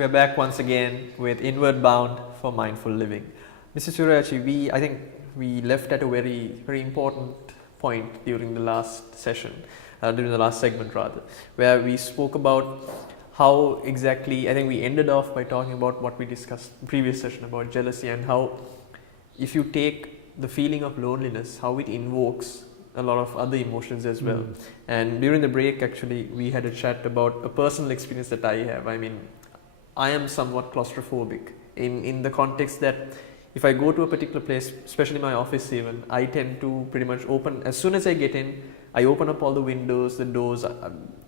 we are back once again with Inward Bound for Mindful Living. Mr. Suryachi, I think we left at a very important point during the last session, during the last segment rather, where we spoke about how exactly, I think we ended off by talking about what we discussed in the previous session about jealousy and how if you take the feeling of loneliness, how it invokes a lot of other emotions as well. And during the break, actually, we had a chat about a personal experience that I have. I mean, I am somewhat claustrophobic in the context that if I go to a particular place, especially my office even, I tend to pretty much open, as soon as I get in, I open up all the windows, the doors.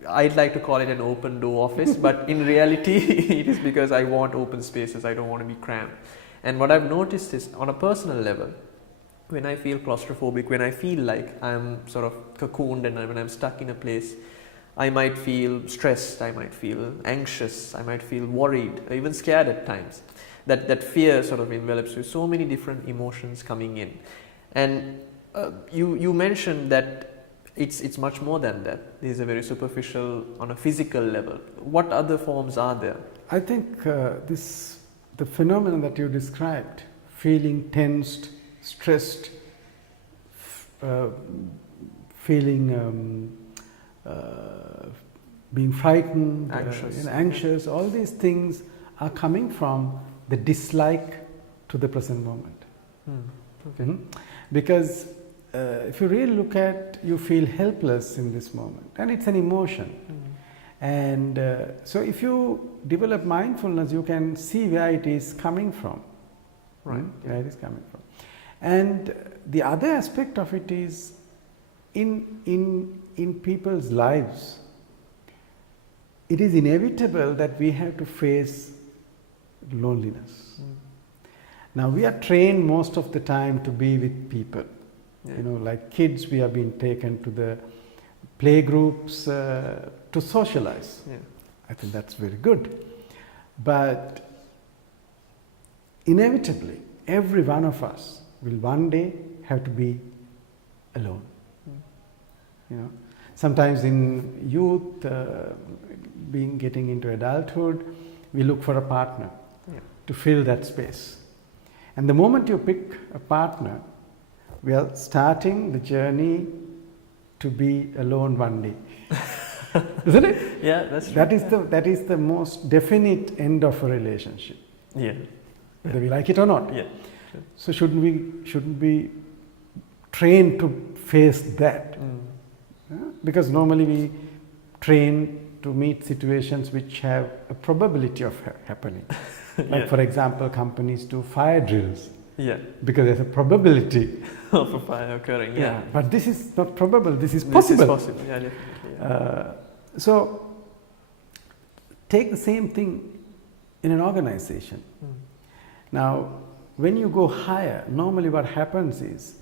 I'd like to call it an open door office, but in reality, it is because I want open spaces. I don't want to be cramped. And what I've noticed is, on a personal level, when I feel claustrophobic, when I feel like I'm sort of cocooned and when I'm stuck in a place, I might feel stressed, I might feel anxious, I might feel worried, or even scared at times. That fear sort of envelops you, so many different emotions coming in. And you mentioned that it's much more than that. These are very superficial on a physical level. What other forms are there? I think the phenomenon that you described, feeling tensed, stressed, feeling being frightened, anxious, all these things are coming from the dislike to the present moment. Because if you really look at, you feel helpless in this moment, and it's an emotion. And so if you develop mindfulness, you can see where it is coming from. Right. Where it is coming from. And the other aspect of it is in people's lives, it is inevitable that we have to face loneliness. Now we are trained most of the time to be with people. You know, like kids, we have been taken to the play groups to socialize. I think that's very good. But inevitably, every one of us will one day have to be alone. You know, sometimes in youth, getting into adulthood, we look for a partner to fill that space. And the moment you pick a partner, we are starting the journey to be alone one day. Isn't it? Yeah, that's true. That is the most definite end of a relationship. Whether we like it or not. So shouldn't we train to face that? Because normally we train to meet situations which have a probability of happening. Like for example, companies do fire drills. Because there's a probability of a fire occurring. But this is not probable, this is possible. This is possible, definitely. So take the same thing in an organization. Now, when you go higher, normally what happens is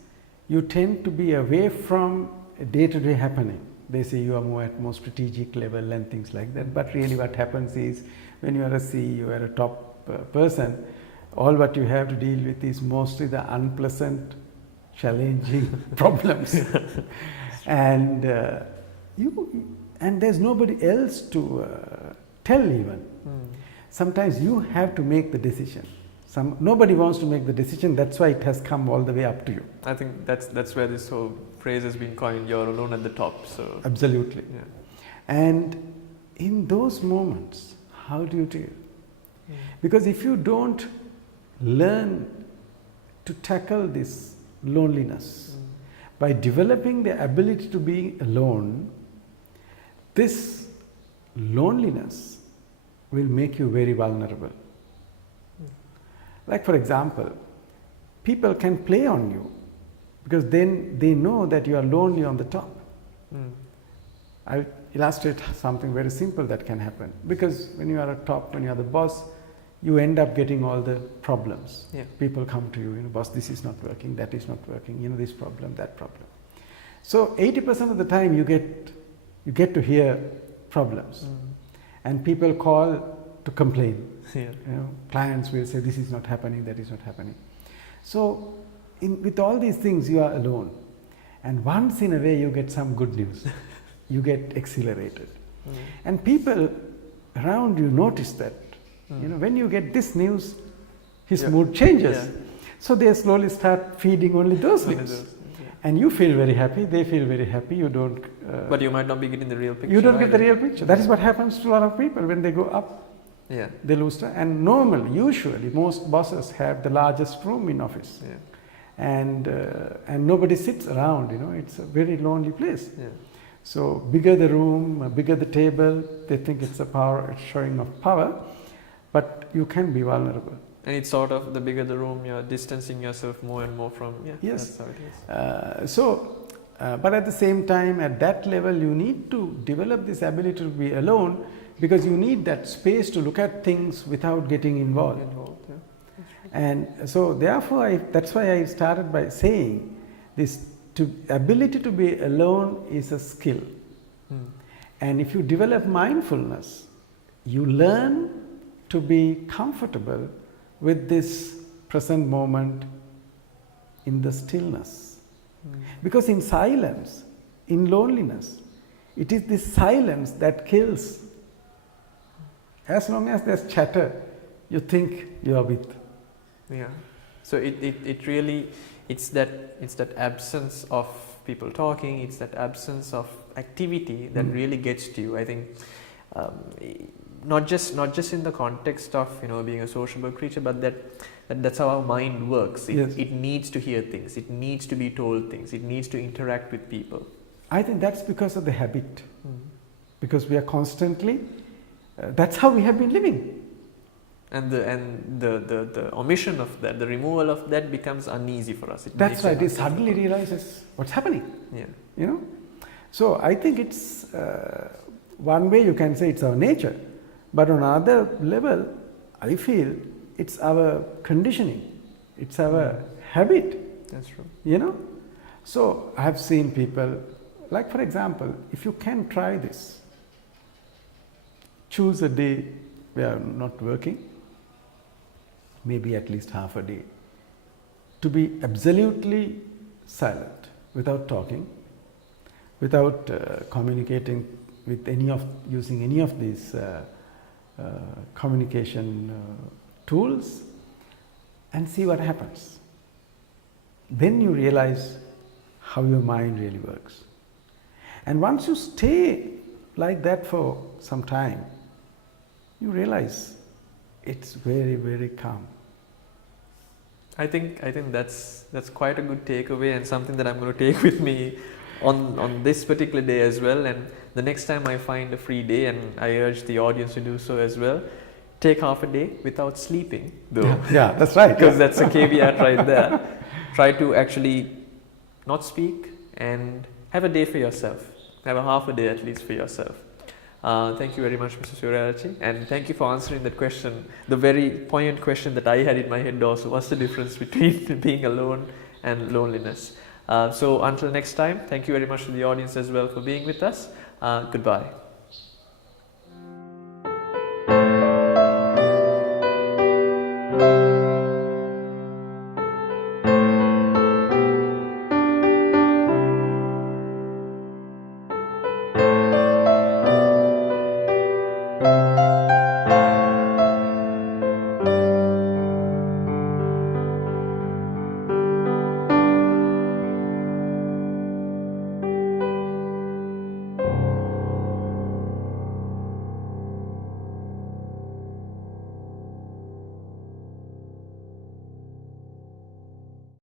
you tend to be away from a day-to-day happening. They say you are more at more strategic level and things like that. But really what happens is when you are a CEO or a top person, all what you have to deal with is mostly the unpleasant, challenging problems. And there's nobody else to tell even. Sometimes you have to make the decision. Nobody wants to make the decision, that's why it has come all the way up to you. I think that's where this whole phrase has been coined, you're alone at the top. So absolutely. And in those moments, how do you deal? Because if you don't learn to tackle this loneliness by developing the ability to be alone, this loneliness will make you very vulnerable. Like for example, people can play on you because then they know that you are lonely on the top. I'll illustrate something very simple that can happen. Because when you are at top, when you are the boss, you end up getting all the problems. People come to you, boss, this is not working, that is not working, this problem, that problem. So 80% of the time you get to hear problems. And people call to complain. Clients will say this is not happening, that is not happening. So with all these things you are alone. And once in a way you get some good news. You get accelerated. And people around you notice that You know, when you get this news, his Yeah. mood changes. Yeah. So they slowly start feeding only those Only news. those, yeah. And you feel very happy, they feel very happy, you don't... But you might not be getting the real picture. you don't get the either. real picture. That is what happens to a lot of people when they go up. Yeah. They lose time. And normally, usually, most bosses have the largest room in office. Yeah. And nobody sits around, you know, it's a very lonely place. Yeah. So bigger the room, bigger the table, they think it's a power, it's showing of power, but you can be vulnerable. And it's sort of the bigger the room, you're distancing yourself more and more from. Yeah. Yes. That's how it is. But at the same time, at that level, you need to develop this ability to be alone, because you need that space to look at things without getting involved. Yeah. And so therefore, that's why I started by saying this ability to be alone is a skill. Hmm. And if you develop mindfulness, you learn to be comfortable with this present moment in the stillness. Because in silence, in loneliness, it is this silence that kills. As long as there's chatter, you think you are with. Yeah. So it really, it's that absence of people talking, it's that absence of activity that really gets to you. I think not just in the context of, you know, being a sociable creature, but that's how our mind works. It needs to hear things, it needs to be told things, it needs to interact with people. I think that's because of the habit. Because we are constantly, that's how we have been living. And the omission of that, the removal of that becomes uneasy for us. That's right. It suddenly realizes what's happening. Yeah. You know. So I think it's one way you can say it's our nature, but on another level, I feel it's our conditioning. It's our habit. That's true. You know. So I have seen people, like for example, if you can try this, choose a day where I'm not working. Maybe at least half a day, to be absolutely silent, without talking, without communicating with using any of these communication tools, and see what happens. Then you realize how your mind really works. And once you stay like that for some time, you realize it's very, very calm. I think that's quite a good takeaway, and something that I'm going to take with me on this particular day as well. And the next time I find a free day, and I urge the audience to do so as well, take half a day without sleeping, though. Yeah, that's right. Because that's a caveat right there. Try to actually not speak and have a day for yourself. Have a half a day at least for yourself. Thank you very much, Mr. Suryaarachi, and thank you for answering that question, the very poignant question that I had in my head also. What's the difference between being alone and loneliness? So until next time, thank you very much to the audience as well for being with us. Goodbye.